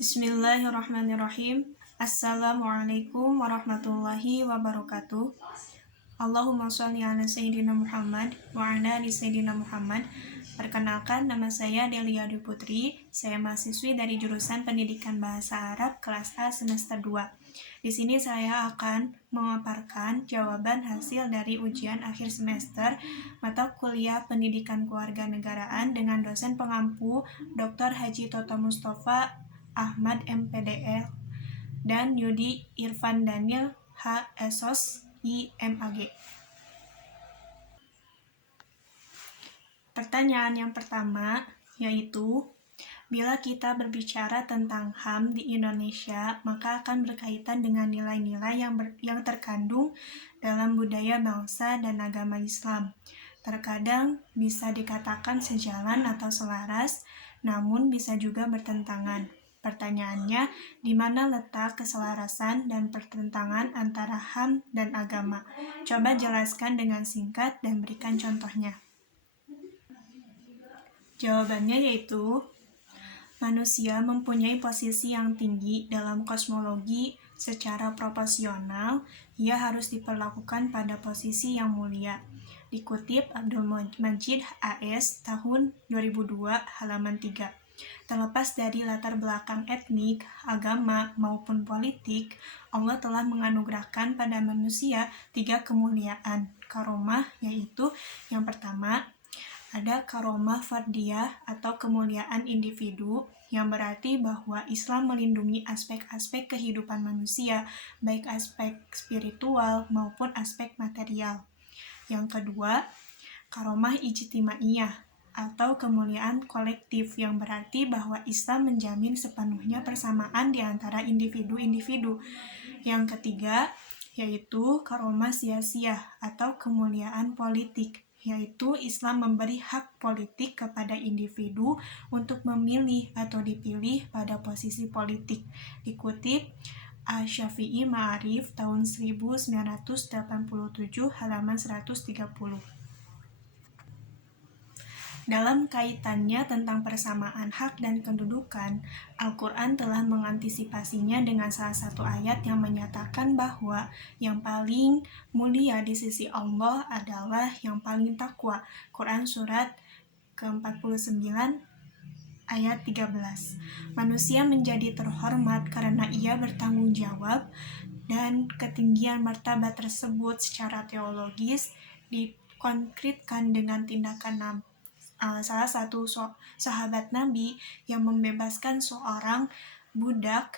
Bismillahirrahmanirrahim. Assalamualaikum warahmatullahi wabarakatuh. Allahumma sholli ala Sayyidina Muhammad wa ala ali Sayyidina Muhammad. Perkenalkan, nama saya Delia Dwi Putri. Saya mahasiswi dari jurusan Pendidikan Bahasa Arab kelas A semester 2. Di sini saya akan memaparkan jawaban hasil dari ujian akhir semester mata kuliah Pendidikan Kewarganegaraan dengan dosen pengampu Dr. Haji Toto Mustafa Ahmad MPDL dan Yudi Irfan Daniel HSOS IMAG. Pertanyaan yang pertama yaitu, bila kita berbicara tentang HAM di Indonesia, maka akan berkaitan dengan nilai-nilai yang terkandung dalam budaya bangsa dan agama Islam. Terkadang bisa dikatakan sejalan atau selaras, namun bisa juga bertentangan. Pertanyaannya, di mana letak keselarasan dan pertentangan antara HAM dan agama? Coba jelaskan dengan singkat dan berikan contohnya. Jawabannya yaitu, manusia mempunyai posisi yang tinggi dalam kosmologi. Secara proporsional, ia harus diperlakukan pada posisi yang mulia. Dikutip Abdul Majid AS tahun 2002 halaman 3. Terlepas dari latar belakang etnik, agama, maupun politik, Allah telah menganugerahkan pada manusia 3 kemuliaan karomah, yaitu yang pertama, ada karomah fardiyah atau kemuliaan individu, yang berarti bahwa Islam melindungi aspek-aspek kehidupan manusia, baik aspek spiritual maupun aspek material. Yang kedua, karomah ijtimaiyah atau kemuliaan kolektif, yang berarti bahwa Islam menjamin sepenuhnya persamaan di antara individu-individu. Yang ketiga, yaitu karomah siyasiyah atau kemuliaan politik, yaitu Islam memberi hak politik kepada individu untuk memilih atau dipilih pada posisi politik. Dikutip Asy-Syafi'i Ma'arif tahun 1987 halaman 130. Dalam kaitannya tentang persamaan hak dan kedudukan, Al-Quran telah mengantisipasinya dengan salah satu ayat yang menyatakan bahwa yang paling mulia di sisi Allah adalah yang paling takwa. Quran Surat ke-49 ayat 13. Manusia menjadi terhormat karena ia bertanggung jawab, dan ketinggian martabat tersebut secara teologis dikonkretkan dengan tindakan salah satu sahabat Nabi yang membebaskan seorang budak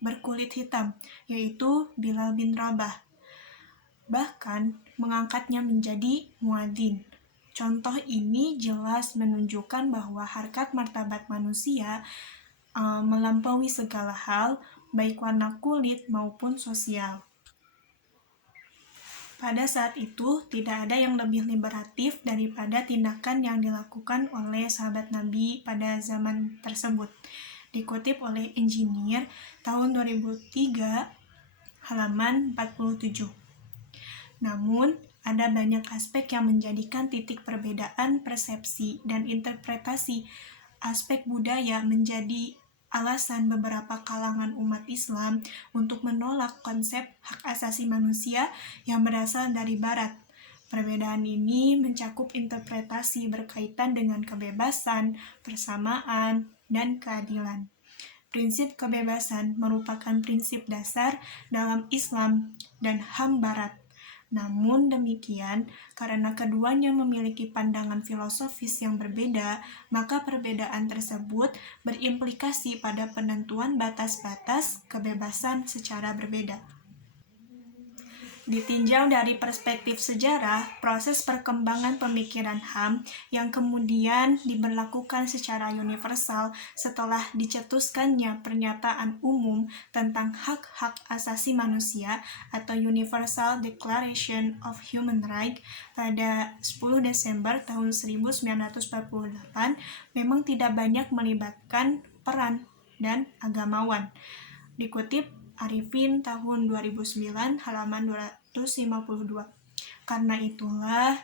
berkulit hitam, yaitu Bilal bin Rabah, bahkan mengangkatnya menjadi muadzin. Contoh ini jelas menunjukkan bahwa harkat martabat manusia melampaui segala hal, baik warna kulit maupun sosial. Pada saat itu, tidak ada yang lebih liberatif daripada tindakan yang dilakukan oleh sahabat Nabi pada zaman tersebut. Dikutip oleh Engineer tahun 2003 halaman 47. Namun, ada banyak aspek yang menjadikan titik perbedaan persepsi dan interpretasi aspek budaya menjadi alasan beberapa kalangan umat Islam untuk menolak konsep hak asasi manusia yang berasal dari Barat. Perbedaan ini mencakup interpretasi berkaitan dengan kebebasan, persamaan, dan keadilan. Prinsip kebebasan merupakan prinsip dasar dalam Islam dan HAM Barat. Namun demikian, karena keduanya memiliki pandangan filosofis yang berbeda, maka perbedaan tersebut berimplikasi pada penentuan batas-batas kebebasan secara berbeda. Ditinjau dari perspektif sejarah, proses perkembangan pemikiran HAM yang kemudian diberlakukan secara universal setelah dicetuskannya Pernyataan Umum tentang Hak-Hak Asasi Manusia atau Universal Declaration of Human Rights pada 10 Desember tahun 1948 memang tidak banyak melibatkan peran dan agamawan. Dikutip Arifin tahun 2009 halaman 252. Karena itulah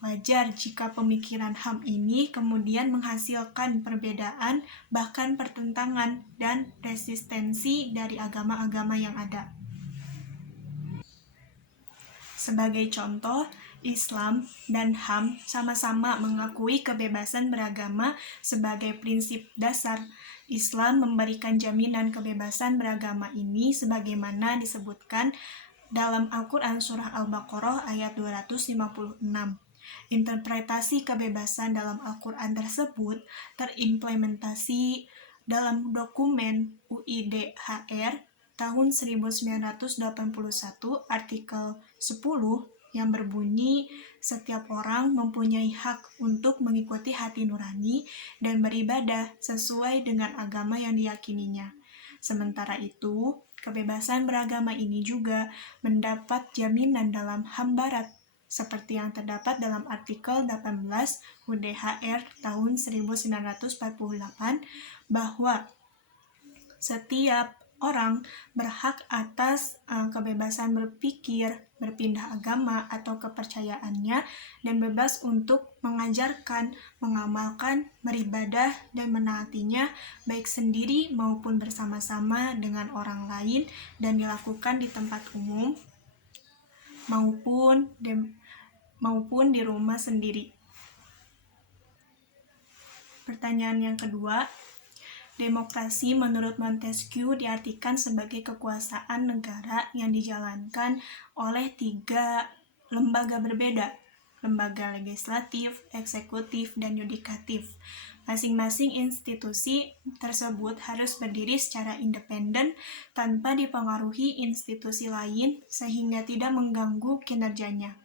Wajar jika pemikiran HAM ini kemudian menghasilkan perbedaan, bahkan pertentangan dan resistensi dari agama-agama yang ada. Sebagai contoh, Islam dan HAM sama-sama mengakui kebebasan beragama sebagai prinsip dasar. Islam memberikan jaminan kebebasan beragama ini sebagaimana disebutkan dalam Al-Quran Surah Al-Baqarah ayat 256. Interpretasi kebebasan dalam Al-Quran tersebut terimplementasi dalam dokumen UIDHR tahun 1981 artikel 10 yang berbunyi setiap orang mempunyai hak untuk mengikuti hati nurani dan beribadah sesuai dengan agama yang diyakininya. Sementara itu, kebebasan beragama ini juga mendapat jaminan dalam HAM Barat, seperti yang terdapat dalam artikel 18 UDHR tahun 1948 bahwa setiap orang berhak atas kebebasan berpikir, berpindah agama atau kepercayaannya, dan bebas untuk mengajarkan, mengamalkan, beribadah, dan menaatinya baik sendiri maupun bersama-sama dengan orang lain dan dilakukan di tempat umum maupun di rumah sendiri. Pertanyaan yang kedua, demokrasi menurut Montesquieu diartikan sebagai kekuasaan negara yang dijalankan oleh 3 lembaga berbeda, lembaga legislatif, eksekutif, dan yudikatif. Masing-masing institusi tersebut harus berdiri secara independen tanpa dipengaruhi institusi lain sehingga tidak mengganggu kinerjanya.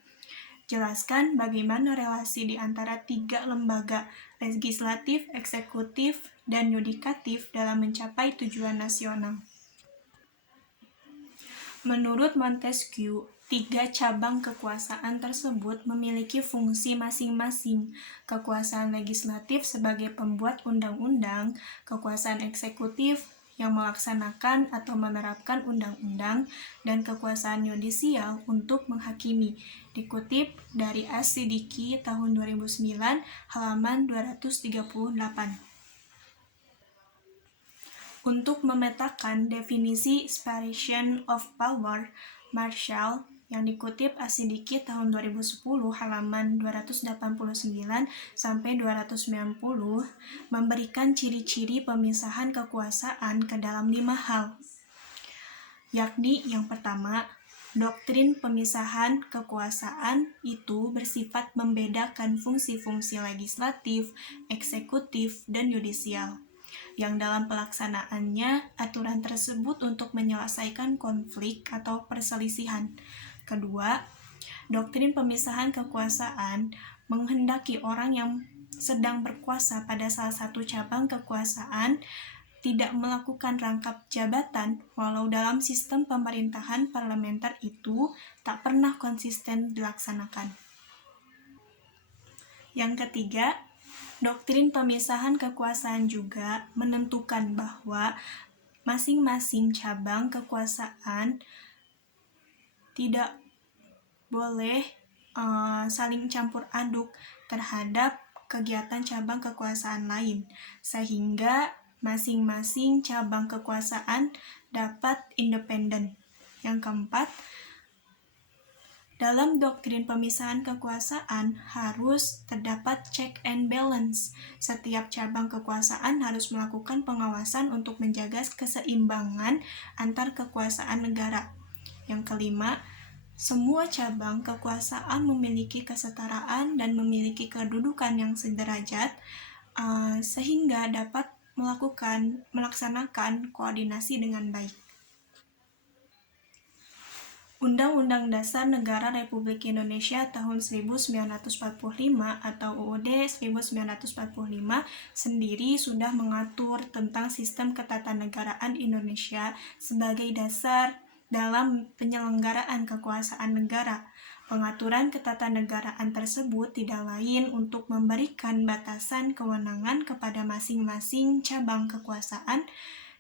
Jelaskan bagaimana relasi di antara 3 lembaga legislatif, eksekutif, dan yudikatif dalam mencapai tujuan nasional. Menurut Montesquieu, 3 cabang kekuasaan tersebut memiliki fungsi masing-masing. Kekuasaan legislatif sebagai pembuat undang-undang, kekuasaan eksekutif yang melaksanakan atau menerapkan undang-undang, dan kekuasaan yudisial untuk menghakimi. Dikutip dari As-Siddiqi tahun 2009, halaman 238. Untuk memetakan definisi separation of power, Marshall yang dikutip As-Siddiqi tahun 2010 halaman 289 sampai 290 memberikan ciri-ciri pemisahan kekuasaan ke dalam 5 hal. Yakni yang pertama, doktrin pemisahan kekuasaan itu bersifat membedakan fungsi-fungsi legislatif, eksekutif, dan yudisial, yang dalam pelaksanaannya aturan tersebut untuk menyelesaikan konflik atau perselisihan. Kedua, doktrin pemisahan kekuasaan menghendaki orang yang sedang berkuasa pada salah satu cabang kekuasaan tidak melakukan rangkap jabatan walau dalam sistem pemerintahan parlementer itu tak pernah konsisten dilaksanakan. Yang ketiga, doktrin pemisahan kekuasaan juga menentukan bahwa masing-masing cabang kekuasaan tidak boleh saling campur aduk terhadap kegiatan cabang kekuasaan lain, sehingga masing-masing cabang kekuasaan dapat independen. Yang keempat, dalam doktrin pemisahan kekuasaan harus terdapat check and balance. Setiap cabang kekuasaan harus melakukan pengawasan untuk menjaga keseimbangan antar kekuasaan negara. Yang kelima, semua cabang kekuasaan memiliki kesetaraan dan memiliki kedudukan yang sederajat sehingga dapat melaksanakan koordinasi dengan baik. Undang-Undang Dasar Negara Republik Indonesia tahun 1945 atau UUD 1945 sendiri sudah mengatur tentang sistem ketatanegaraan Indonesia sebagai dasar dalam penyelenggaraan kekuasaan negara. Pengaturan ketatanegaraan tersebut tidak lain untuk memberikan batasan kewenangan kepada masing-masing cabang kekuasaan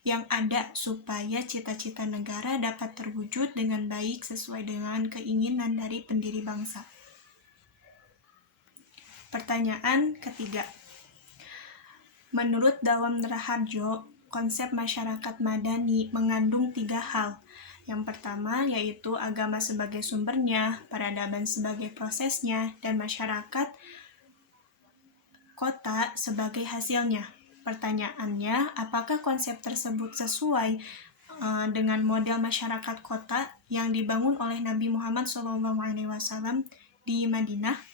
yang ada supaya cita-cita negara dapat terwujud dengan baik sesuai dengan keinginan dari pendiri bangsa. Pertanyaan ketiga. Menurut Dawam Raharjo, konsep masyarakat madani mengandung 3 hal. Yang pertama yaitu agama sebagai sumbernya, peradaban sebagai prosesnya, dan masyarakat kota sebagai hasilnya. Pertanyaannya, apakah konsep tersebut sesuai dengan model masyarakat kota yang dibangun oleh Nabi Muhammad SAW di Madinah?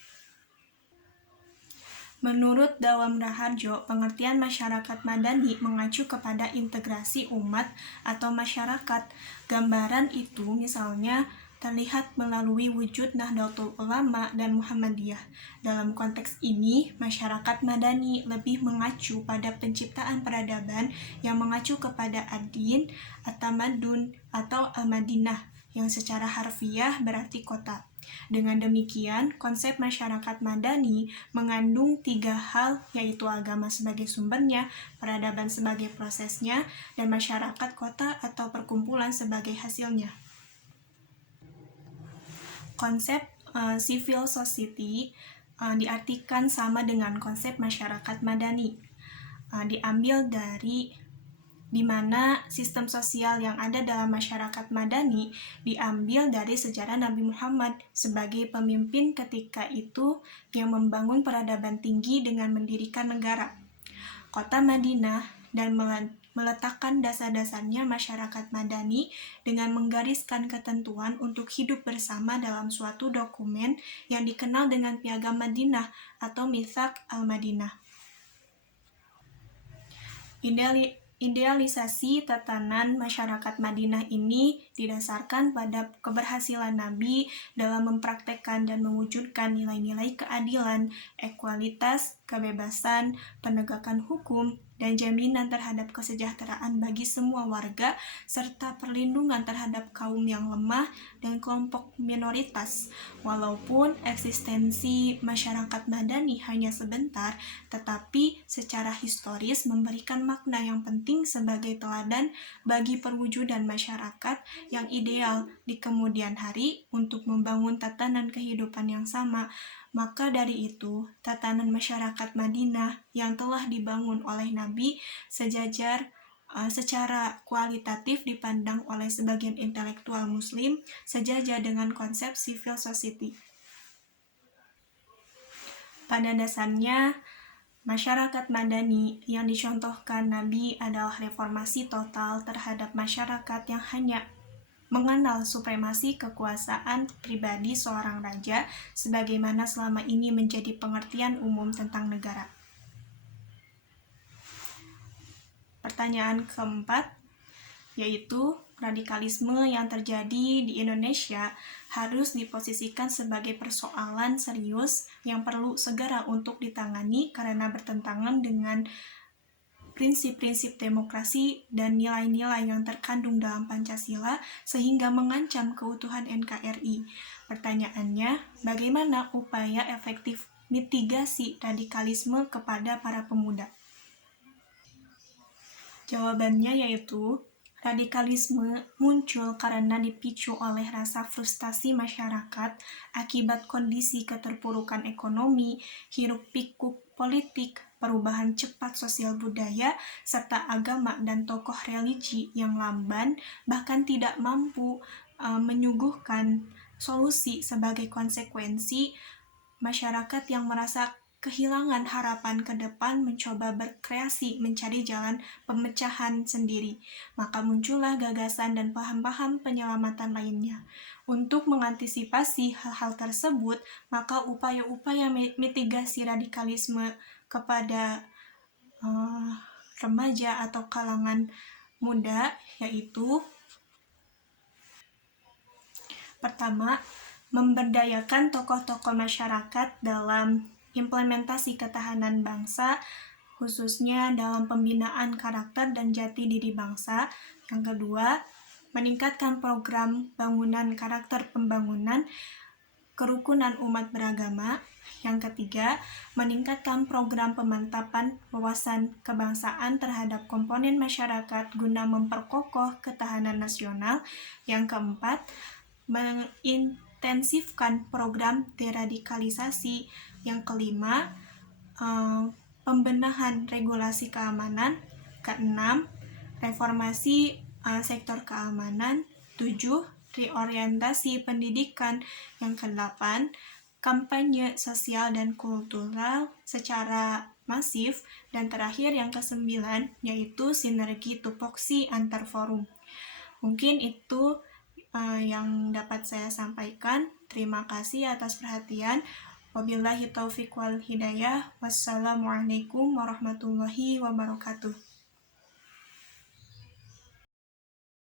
Menurut Dawam Raharjo, pengertian masyarakat madani mengacu kepada integrasi umat atau masyarakat. Gambaran itu misalnya terlihat melalui wujud Nahdlatul Ulama dan Muhammadiyah. Dalam konteks ini, masyarakat madani lebih mengacu pada penciptaan peradaban yang mengacu kepada ad-din, at-tamadun, atau al-Madinah, yang secara harfiah berarti kota. Dengan demikian, konsep masyarakat madani mengandung 3 hal, yaitu agama sebagai sumbernya, peradaban sebagai prosesnya, dan masyarakat kota atau perkumpulan sebagai hasilnya. Konsep civil society diartikan sama dengan konsep masyarakat madani. Diambil dari di mana sistem sosial yang ada dalam masyarakat madani diambil dari sejarah Nabi Muhammad sebagai pemimpin ketika itu yang membangun peradaban tinggi dengan mendirikan negara, kota Madinah, dan meletakkan dasar-dasarnya masyarakat madani dengan menggariskan ketentuan untuk hidup bersama dalam suatu dokumen yang dikenal dengan Piagam Madinah atau Mitsaq al-Madinah. Idealisasi tatanan masyarakat Madinah ini didasarkan pada keberhasilan Nabi dalam mempraktekkan dan mewujudkan nilai-nilai keadilan, ekualitas, kebebasan, penegakan hukum, dan jaminan terhadap kesejahteraan bagi semua warga, serta perlindungan terhadap kaum yang lemah dan kelompok minoritas. Walaupun eksistensi masyarakat madani hanya sebentar, tetapi secara historis memberikan makna yang penting sebagai teladan bagi perwujudan masyarakat yang ideal di kemudian hari untuk membangun tatanan kehidupan yang sama. Maka dari itu, tatanan masyarakat Madinah yang telah dibangun oleh Nabi sejajar secara kualitatif dipandang oleh sebagian intelektual muslim sejajar dengan konsep civil society. Pada dasarnya, masyarakat madani yang dicontohkan Nabi adalah reformasi total terhadap masyarakat yang hanya mengenal supremasi kekuasaan pribadi seorang raja sebagaimana selama ini menjadi pengertian umum tentang negara. Pertanyaan keempat, yaitu radikalisme yang terjadi di Indonesia harus diposisikan sebagai persoalan serius yang perlu segera untuk ditangani karena bertentangan dengan prinsip-prinsip demokrasi dan nilai-nilai yang terkandung dalam Pancasila sehingga mengancam keutuhan NKRI. Pertanyaannya, bagaimana upaya efektif mitigasi radikalisme kepada para pemuda? Jawabannya yaitu, radikalisme muncul karena dipicu oleh rasa frustasi masyarakat akibat kondisi keterpurukan ekonomi, hiruk-pikuk politik, perubahan cepat sosial budaya, serta agama dan tokoh religi yang lamban, bahkan tidak mampu menyuguhkan solusi. Sebagai konsekuensi, masyarakat yang merasa kehilangan harapan ke depan mencoba berkreasi mencari jalan pemecahan sendiri. Maka muncullah gagasan dan paham-paham penyelamatan lainnya. Untuk mengantisipasi hal-hal tersebut, maka upaya-upaya mitigasi radikalisme kepada remaja atau kalangan muda yaitu: pertama, memberdayakan tokoh-tokoh masyarakat dalam implementasi ketahanan bangsa, khususnya dalam pembinaan karakter dan jati diri bangsa. Yang kedua, meningkatkan program bangunan karakter pembangunan kerukunan umat beragama. Yang ketiga, meningkatkan program pemantapan wawasan kebangsaan terhadap komponen masyarakat guna memperkokoh ketahanan nasional. Yang keempat, mengintensifkan program deradikalisasi Yang kelima, pembenahan regulasi keamanan. Keenam, reformasi sektor keamanan. 7, reorientasi pendidikan. Yang kedelapan, kampanye sosial dan kultural secara masif. Dan terakhir yang kesembilan, yaitu sinergi tupoksi antar forum. Mungkin itu yang dapat saya sampaikan. Terima kasih atas perhatian. Wabillahi taufiq wal hidayah. Wassalamualaikum warahmatullahi wabarakatuh.